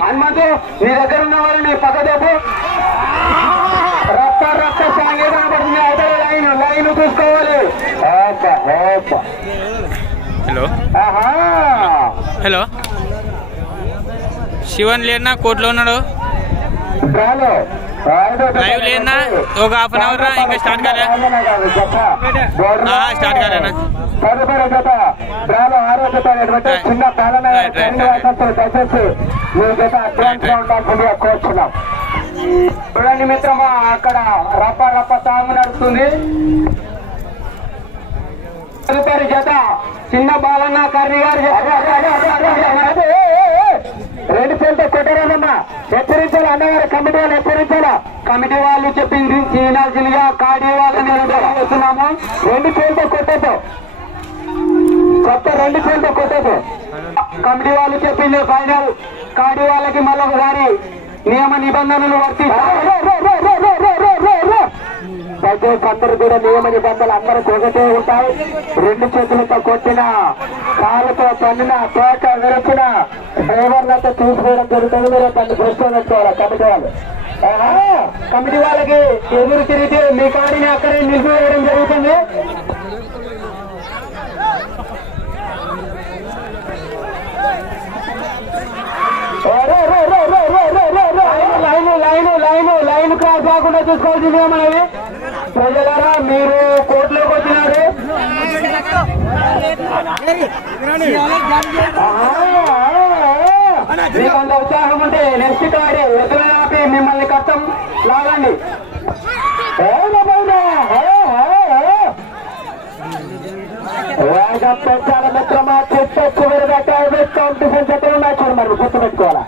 హనుమంతు నీ దగ్గర ఉన్న వాళ్ళని పక్కదేపు రక్త రక్త సాంగే కనబడుతుంది లైన్ లైన్ చూసుకోవాలి. హలో. హలో. శివన్ లేనా కోర్టులో ఉన్నాడు? లైవ్ లేనా ఒక హాఫ్ అన్ అవర్ రా ఇంకా స్టార్ట్ కాలే ఆ, స్టార్ట్ కాలేనా తదుపరి జత బ్రాలో ఆరో జత అనేటువంటి రైట్. చిన్న రైట్. దయచేసి మీ జత అడ్వాన్స్గా ఉండాల్సిందిగా కోరుచున్నాం. చూడండి మిత్రమా అక్కడ రప్ప రప్ప సాంగ్ నడుస్తుంది. తదుపరి జత చిన్న బాలన్న కర్రీ గారు. రెండు చేతులతో కొట్టరాదమ్మా. హెచ్చరించాలి అన్నగారు కమిటీ వాళ్ళు హెచ్చరించాలా? కమిటీ వాళ్ళు చెప్పింది తినాల్సిందిగా కాడి వాళ్ళని రెండు చేతులతో కొట్టేతో కొత్త రెండు చేతులతో కొట్టదు కమిటీ వాళ్ళు చెప్పింది ఫైనల్. కాడి వాళ్ళకి మళ్ళీ ఒకసారి నియమ నిబంధనలు వర్తి దయచేసి అందరూ కూడా నియమ నిబంధనలు అందరికి ఒకటే ఉంటాయి. రెండు చేతులతో కొట్టిన కాళ్ళతో పన్నిన తోట విరచిన డ్రైవర్లతో తీసుకోవడం జరుగుతుంది. మీరు దాన్ని దృష్టిలో పెట్టుకోవాలి కమిటీ వాళ్ళు. కమిటీ వాళ్ళకి ఎదురు తిరిగితే మీ కాడిని అక్కడే నిలిపివేయడం జరుగుతుంది. కాకుండా చూసుకోవాల్సిందే మనవి. ప్రజలారా మీరు కోర్టులోకి వచ్చినారు. మీకు అంత ఉత్సాహం ఉంటే నెక్స్ట్ కాడే ఎదురు ఆపి మిమ్మల్ని కష్టం లాగండి. ఏ మిత్రమా? చెట్ట చివరిగా టైబెట్ కాంపిటీషన్ జతలు చూడు మరి గుర్తుపెట్టుకోవాలా?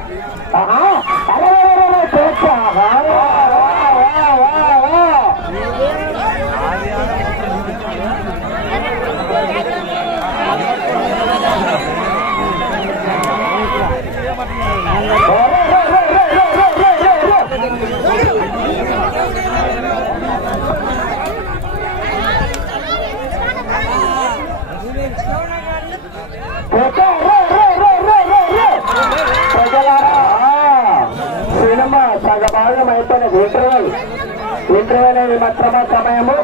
అరే, అరే, అరే, అయిపోయినది ఇంటర్వెల్ ఇంటర్వెల్ అనేది మాత్రమే సమయము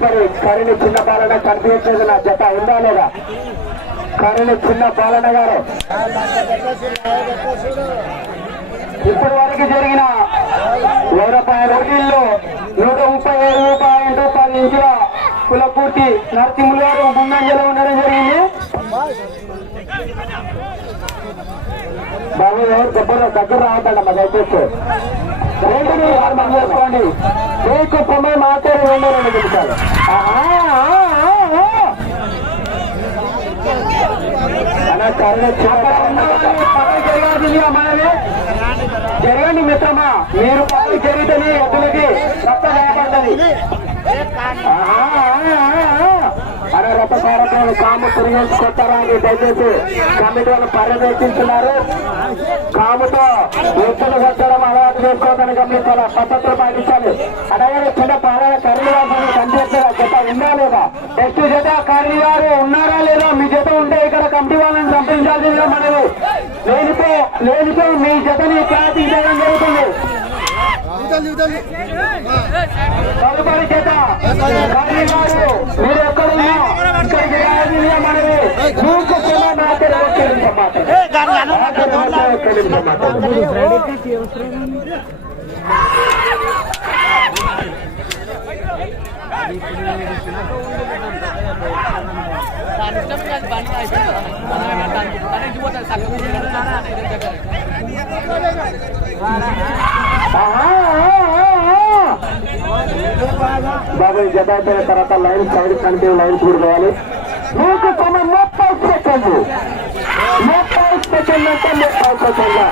తదుపరి కరిని చిన్న పాలన కనిపించలేదు నా జత ఉందా లేదా? కరిని చిన్న పాలన గారు. ఇప్పటి వరకు జరిగిన వెయ్యి రూపాయల వడ్డీల్లో నూట ముప్పై ఏడు రూపాయలు పది ఇంచుల కులపూర్తి నరసింహులు గారు ముందంజలో ఉండడం జరిగింది. బాబు ఎవరు దెబ్బలు దగ్గర రావద్దమ్మా దయచేసి. రెండు అర్థం చేసుకోండి. మీకు సమయం మాత్రమే ఉండాలని రెండు జరగండి మిత్రమా. మీరు పక్కకి జరిగితేనే ఎద్దులకి రక్త భయపడుతుంది రథసారథులు కాము తిరిగించుకొస్తారా అని దయచేసి కమిటీ వాళ్ళు పర్యవేక్షించున్నారు కాముతో ఎత్తులు కొట్టడం అలవాటు చేసుకోవడానికి గమనించాలి పద్ధతులు పాటించాలి. అలాగే చిన్న పాలన కరీవాసాన్ని కనిపించారా జత ఉందా లేదా? నెక్స్ట్ జత కర్రీ గారు ఉన్నారా లేదా? మీ జత ఉంటే ఇక్కడ కమిటీ వాళ్ళని సంప్రదించాల్సిందిగా మనము లేనిపో లేనిపో మీ జతని చేయడం జరుగుతుంది. తదుపరి చేత కర్రీ బాబు ఈ జత అయిపోయిన తర్వాత లైన్ సైడ్ కనిపి లైన్ చూడుకోవాలి మీకు సమయం ముప్పై సెకండ్లు ముప్పై సెకండ్లు అంటే ముప్పై సెకండ్లు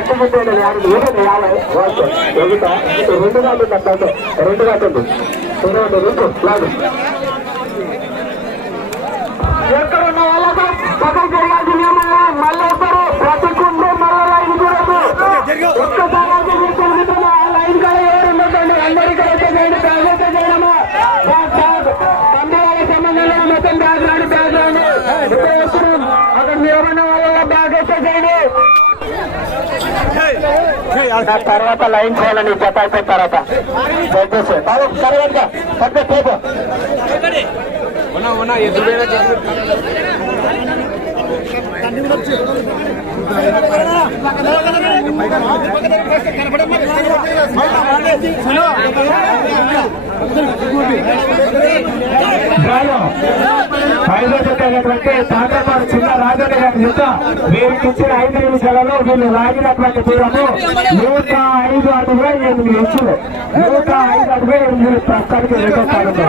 అబాబాబాబా. కట్టి ఏడు యాభై ఎగుతా రెండు కాదు అట్లయితే రెండు కాదు రెండు రెండు లాగు ఎక్కడ ఉన్న వాళ్ళ తర్వాత లైన్ చేయాలని జత అయిపోయిన తర్వాత దయచేసి బాబు తర్వాత చిన్న రాజన్న గారి యుద్ధ వీరికి ఇచ్చిన ఐదు నిమిషాలలో వీళ్ళు రాగినటువంటి దూరము నూట ఐదు అడుగుల ఎనిమిది ఇంచులు. నూట ఐదు అడుగుల ఎనిమిది ప్రస్తుతానికి రెండో స్థానంలో